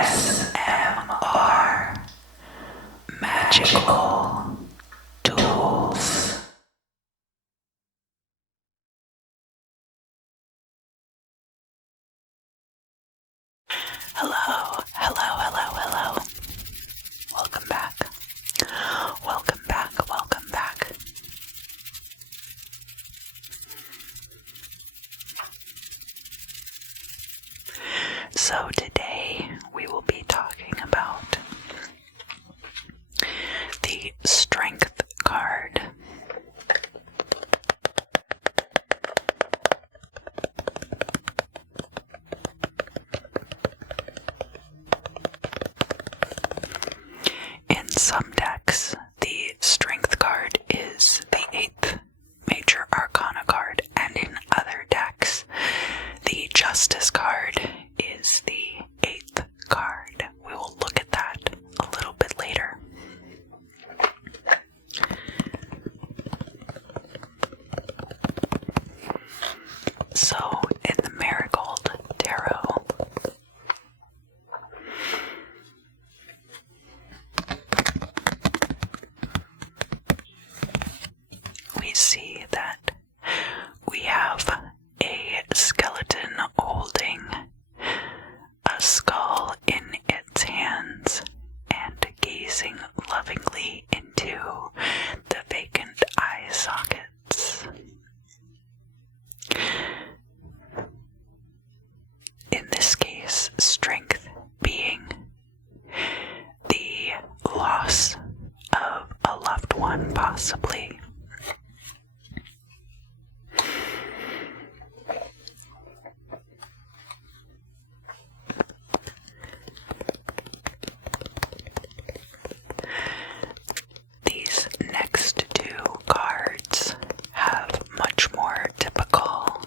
ASMR Magical Tools. Hello. Welcome back. So today we will be talking about the strength card. In some decks, the strength card is the 8th major arcana card, and in other decks, the justice card is the 8th card. We will look at that a little bit later. So, in the Marigold Tarot, we see that we have a skeleton holding a skull in its hands and gazing lovingly into the vacant eye sockets. In this case, strength being the loss of a loved one, possibly. These next two cards have much more typical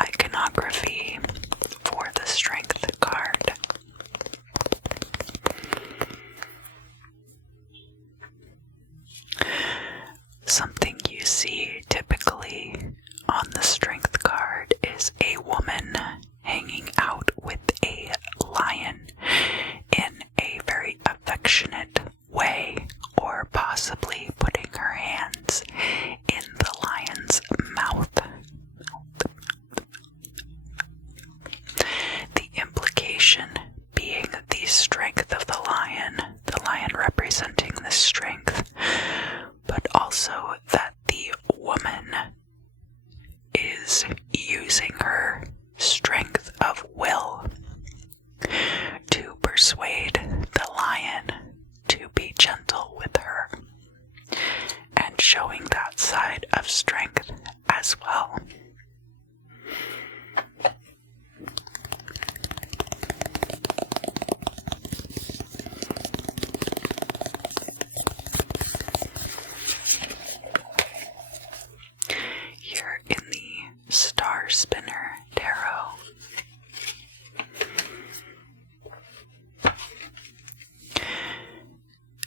iconography for the strength card. Something you see typically on the strength card is a woman hanging out with a lion in a very affectionate way, or possibly putting her hands in the lion's mouth. The implication being the strength of the lion representing the strength, but also that the woman is using her strength of will to persuade the lion to be gentle with her, and showing that side of strength as well. Here in the Star Spinner Tarot,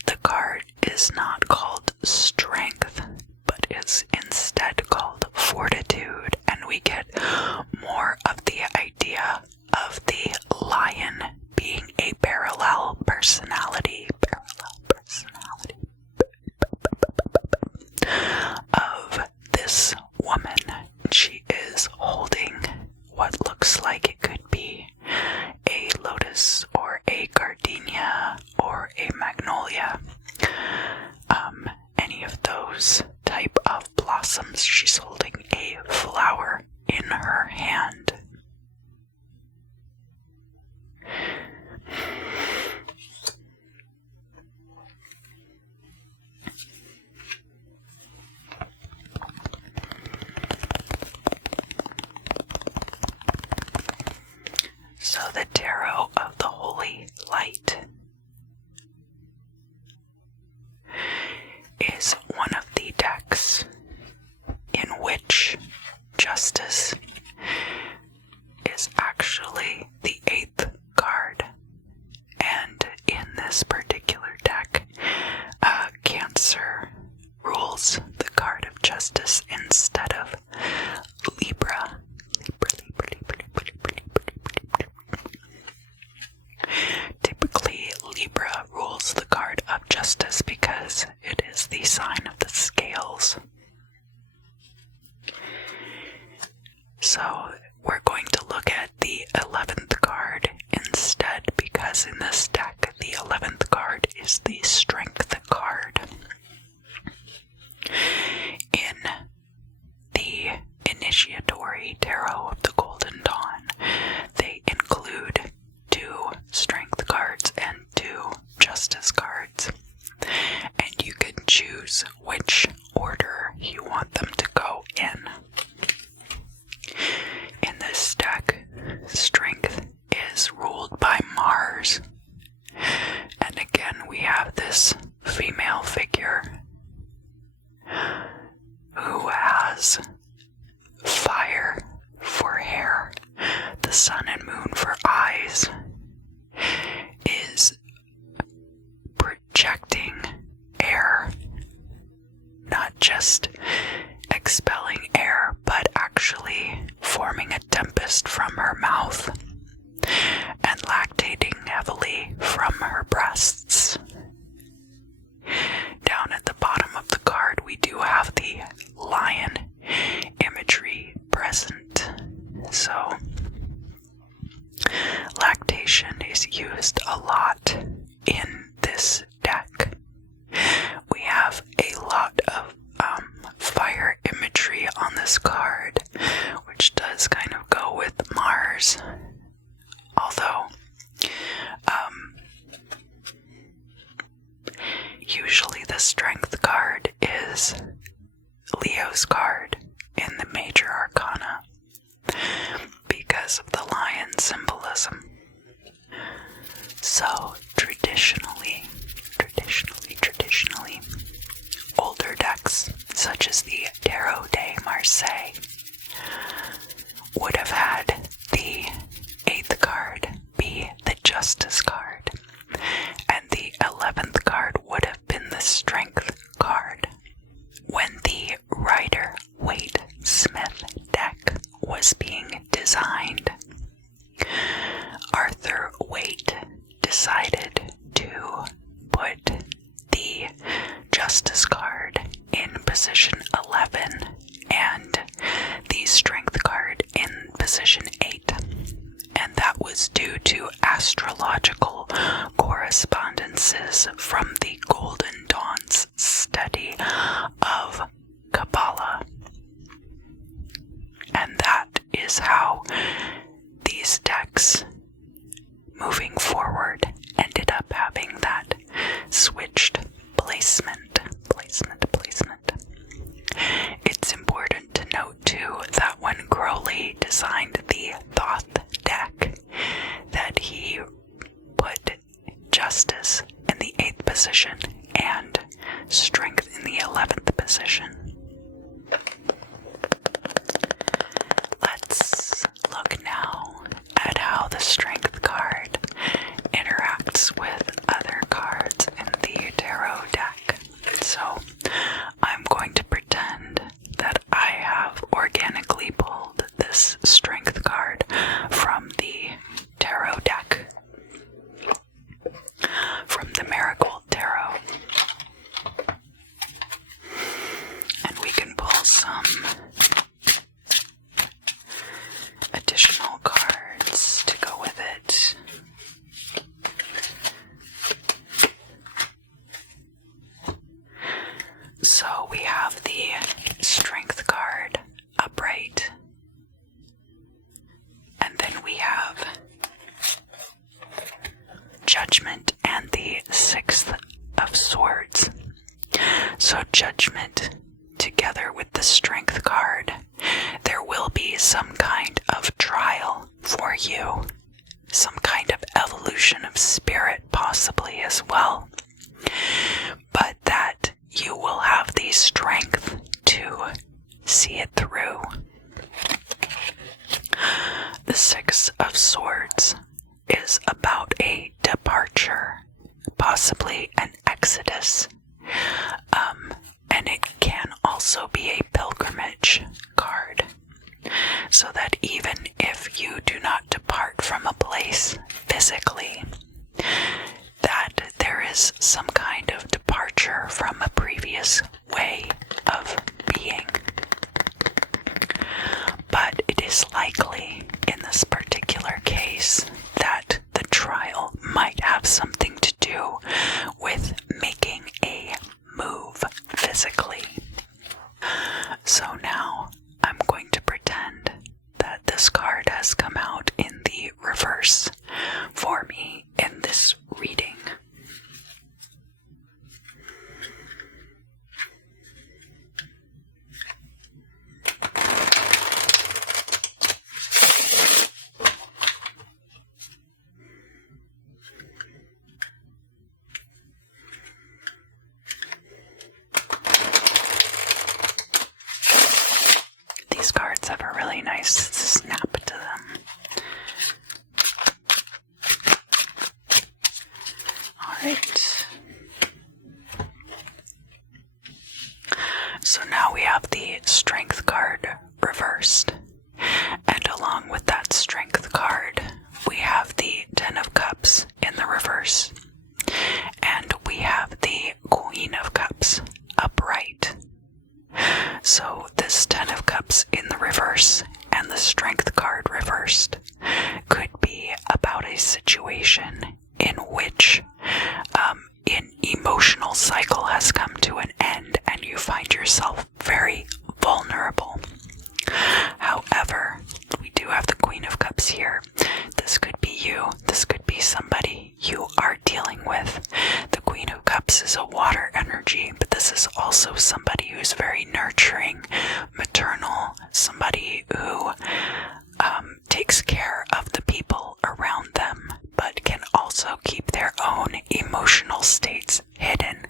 the card is not called strength, but is instead called fortitude, and we get more of the idea of the lion being a parallel personality of this woman. She is holding what looks like it could be a lotus or a gardenia or a magnolia. Any of those type of blossoms. She's holding a flower in her hand. So the Tarot of the Holy Light is one of the decks in which justice is actually the 8th card. And in this particular deck, Cancer rules the card of justice instead of Libra. because in this deck, the 11th card is the Strength card. In the Initiatory Tarot of the Golden Dawn, they include 2 Strength cards and 2 Justice cards, and you can choose which order you want them to go in. In this deck, Strength is ruled by Mars, and again we have this female figure who has fire for hair, the sun and moon for eyes, is projecting air, not just expelling air, but actually forming a tempest from her mouth and lactating heavily from her breasts. Down at the bottom of the card, we do have the lion imagery present. So, lactation is used a lot in this deck. We have a lot of fire imagery on this card, which does kind of go with Mars. Although, usually the Strength card is Leo's card in the Major Arcana because of the lion symbolism. So, traditionally, older decks, such as the Tarot de Marseille, would have had the 8th card be the Justice card, and the 11th card would have been the Strength card. When the Rider-Waite-Smith deck was being designed, Arthur Waite decided to put the Justice card in position 11 and the Strength card in position 8. And that was due to astrological correspondences from the Golden Dawn's study of Kabbalah. And that is how these decks, moving forward, ended up having that switched placement. It's important to note, too, that when Crowley designed the Thoth deck, that he put Justice in the 8th position and Strength in the 11th position. Let's look now at how the Strength card interacts with other cards in the tarot deck. So, I'm going to pretend that I have organically pulled this Strength card from the tarot deck, from the Marigold tarot. And we can pull some additional cards to go with it. So we have the Strength card upright, and then we have Judgment and the 6th of Swords. So Judgment, together with the Strength card, there will be some kind of trial for you, some kind of evolution of spirit possibly as well, but that you will have the strength to see it through. The 6 of Swords is about a departure, possibly an exodus, and it can also be a pilgrimage card, so that even if you do not depart from a place physically, that there is some kind of departure from a previous way of being. But it is likely, in this particular case, that the trial might these cards have a really nice snap to them. Alright. So now we have the Strength card reversed. And along with that Strength card, we have the Ten of Cups in the reverse. And we have the Queen of Cups upright. So this Ten of Cups in the reverse and the Strength card reversed could be about a situation in which an emotional cycle has come to an end and you find yourself very vulnerable. However, we do have the Queen of Cups here. This could be you. This could be somebody you are dealing with. The Queen of Cups is a water energy, but this is also somebody who's very nurturing, maternal, somebody who takes care of the people around them, but can also keep their own emotional states hidden.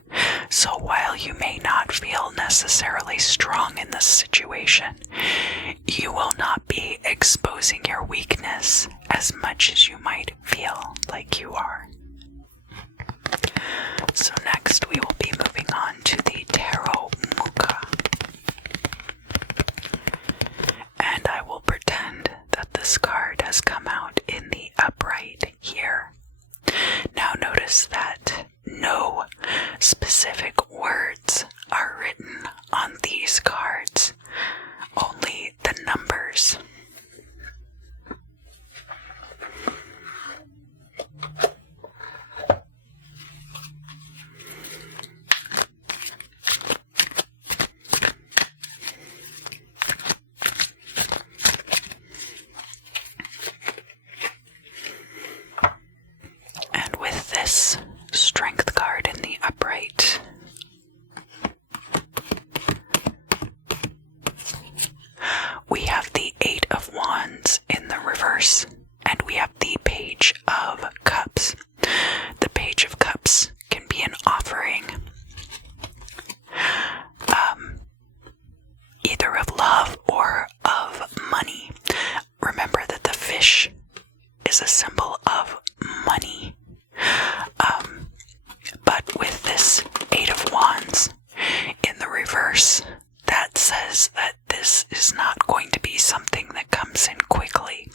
So while you may not feel necessarily strong in this situation, you will not be exposing your weakness as much as you might feel like you are. So next we will be moving on to the Tarot Mucha. And I will pretend that this card has come out in the upright here. Now notice that no specific words are written on these cards, only the numbers. And with this Strength card in the upright, we have the Eight of Wands in the reverse, and we have the Page of Cups. The Page of Cups can be an offering, either of love or of money. Remember that the fish is a symbol of money. But with this Eight of Wands in the reverse, that says that this is not going to be something that comes in quickly,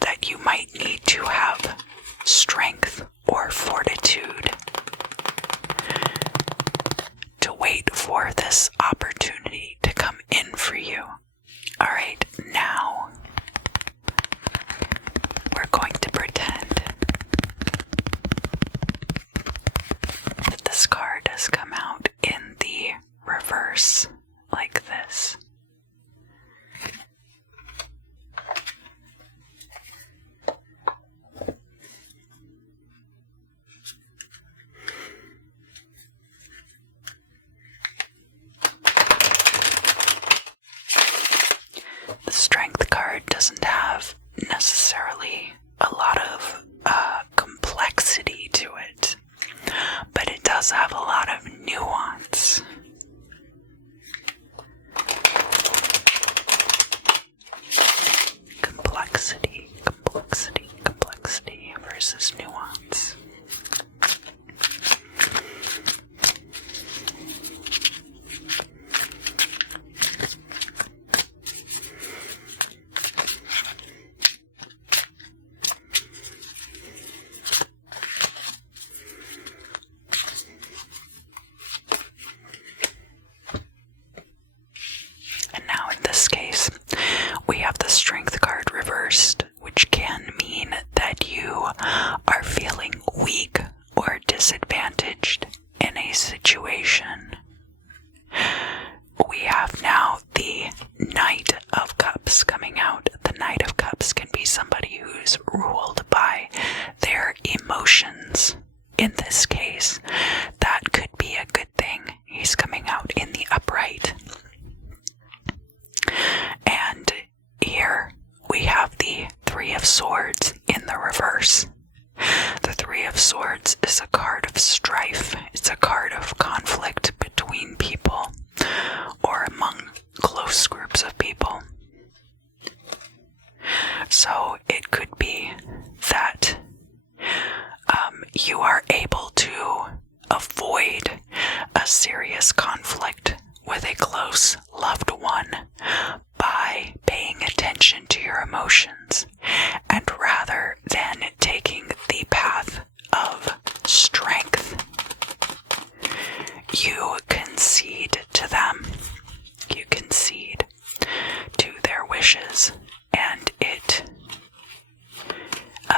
that you might need to have strength or fortitude to wait for this opportunity to come in for you. Alright, now we're going to pretend that this card has come out in the reverse like this. The Strength card doesn't have necessarily a lot of complexity to it, but it does have a lot of nuance. Complexity versus nuance. And now in this case, we have the Strength card reversed, which can mean that you are feeling weak or disadvantaged in a situation. We have now the Knight of Cups coming out. The Knight of Cups can be somebody who's ruled by their emotions. In this case, that could be a good thing. He's coming out in the upright. And here we have the Three of Swords in the reverse. The Three of Swords is a card of strife. It's a card of conflict between people or among close groups of people. diminishes and it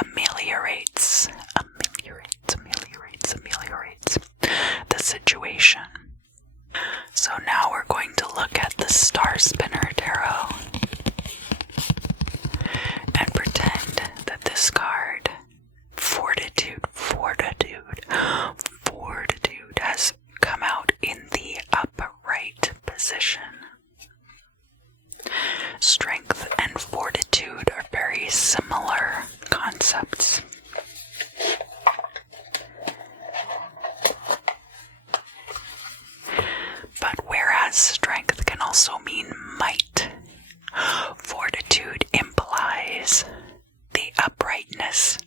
ameliorates the situation. So now we're going to look at the Star Spinner Tarot and pretend that this card, Fortitude, has come out in the upright position. Strength and fortitude are very similar concepts. But whereas strength can also mean might, fortitude implies the uprightness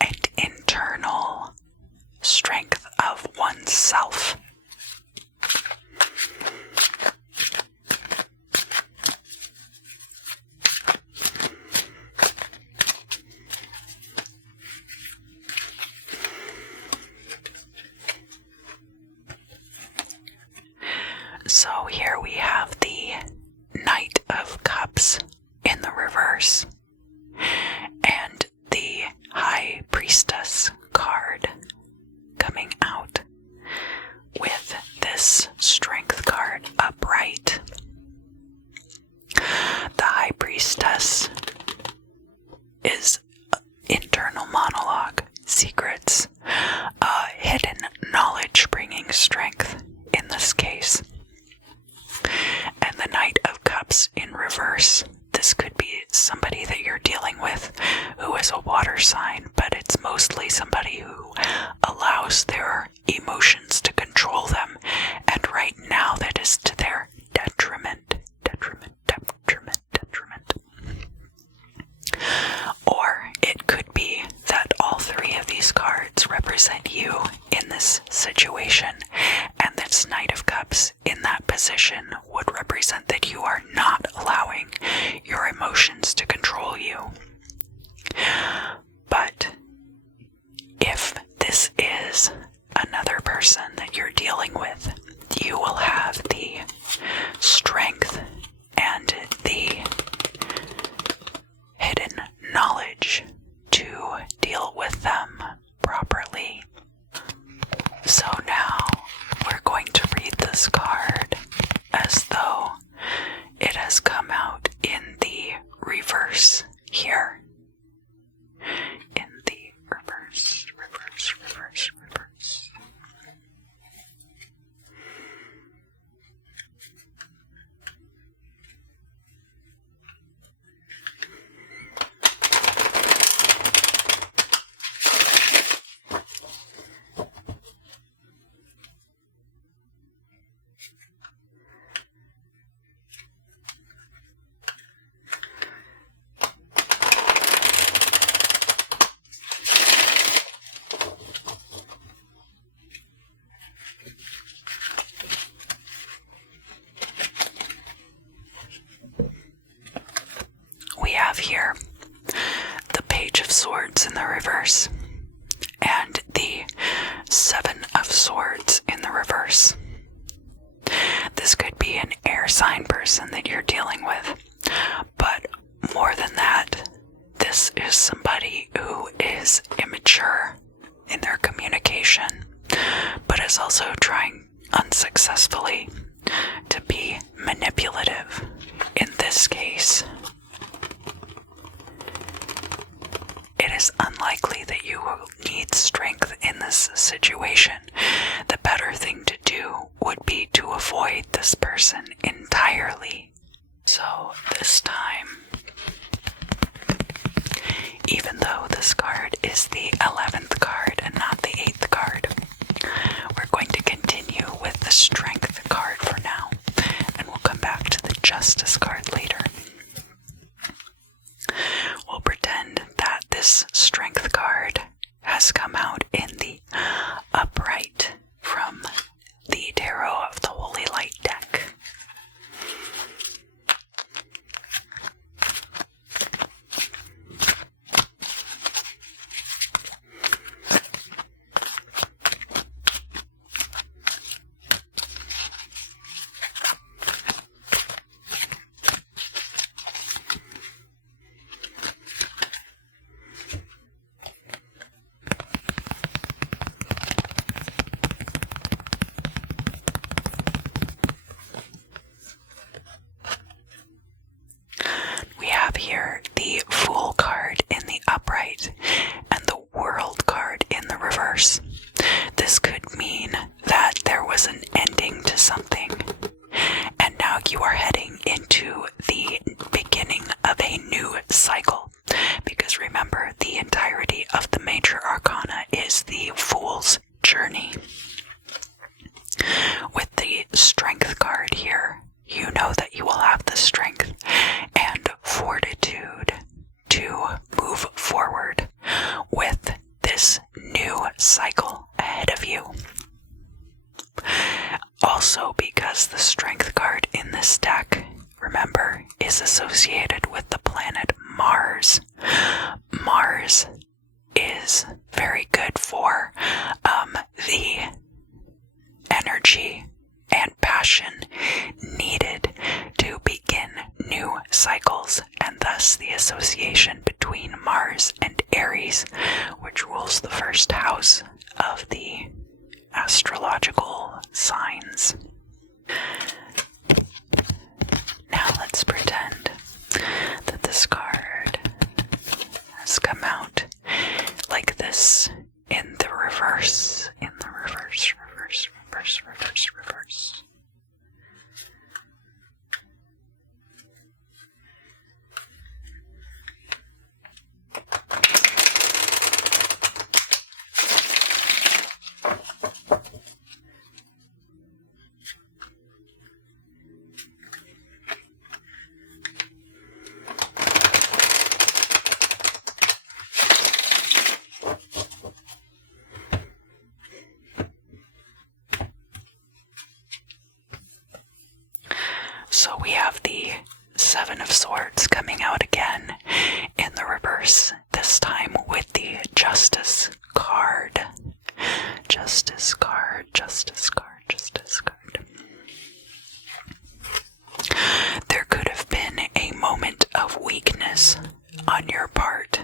and internal strength of oneself. So here we have the Knight of Cups in the reverse and the High Priestess card coming out with this Strength card upright. The High Priestess is internal monologue, secrets, hidden knowledge bringing strength in this case. And the Knight of Cups in reverse, this could be somebody that you're dealing with who is a water sign, but it's mostly somebody who allows their emotions to control them, and right now that is to their detriment. Or it could be that all three of these cards represent you in this situation, and this Knight of Cups in that position would represent that you are not allowing your emotions to control you. But if this is another person that you're dealing with, you will have the strength and the hidden knowledge to deal with them properly. So now we're going to read this card as though it has come out in the reverse here. In the reverse. We have here the Page of Swords in the reverse and the Seven of Swords in the reverse. This could be an air sign person that you're dealing with, but more than that, this is somebody who is immature in their communication, but is also trying unsuccessfully to be manipulative. In this case, it is unlikely that you will need strength in this situation. The better thing to do would be to avoid this person entirely. So this time, even though this card is the 11th card and not the 8th card, we're going to continue with the Strength card for now, and we'll come back to the Justice card later. We'll pretend that this Strength card has come out in the upright from the Tarot of the Holy Light deck. have here the Fool card in the upright and the World card in the reverse. This could mean that there was an ending to something, and now you are heading into the beginning of a new cycle. Because remember, the entirety of the major arcana is the Fool's journey. With the Strength card here, you know that you will have the strength and fortitude to move forward with this new cycle ahead of you. Also, because the Strength card in this deck, remember, is associated with the planet Mars. Mars is very good for the energy and passion needed to begin new cycles, and thus the association between Mars and Aries, which rules the first house of the astrological signs. Now let's pretend that this card has come out like this in the reverse, reverse. So we have the Seven of Swords coming out again in the reverse, this time with the Justice card. Justice card. There could have been a moment of weakness on your part,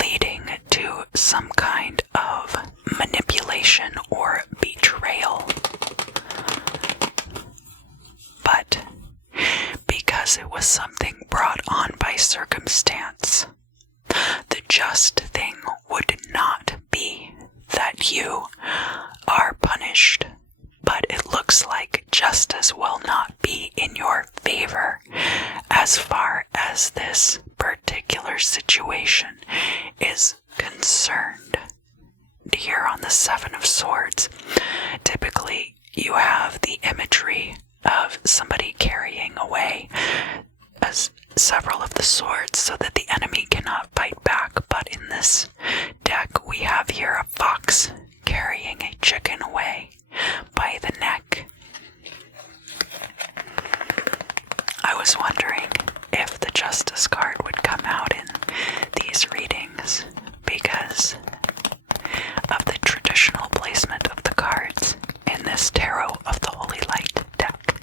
leading to some kind of manipulation or betrayal. But because it was something brought on by circumstance, the just thing would not be that you are punished, but it looks like justice will not be in your favor as far as this particular situation is concerned. Here on the Seven of Swords, typically you have the imagery of somebody carrying away several of the swords so that the enemy cannot fight back, but in this deck we have here a fox carrying a chicken away by the neck. I was wondering if the Justice card would come out in these readings because of the traditional placement of the cards in this Tarot of the Holy Light deck.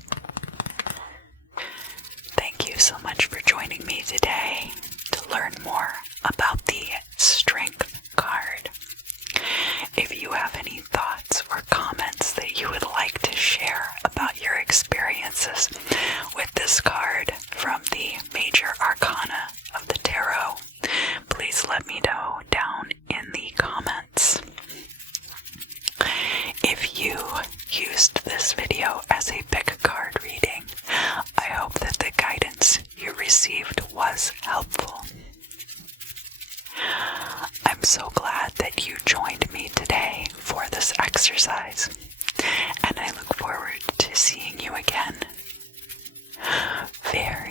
Thank you so much for joining me today to learn more about the Strength card. If you have any thoughts or comments that you would like to share about your experiences with this card from the major arcana of the tarot, please let me know down in the comments. If you used this video as a pick card reading, I hope that the guidance you received was helpful. I'm so glad that you joined me today for this exercise, and I look forward to seeing you again very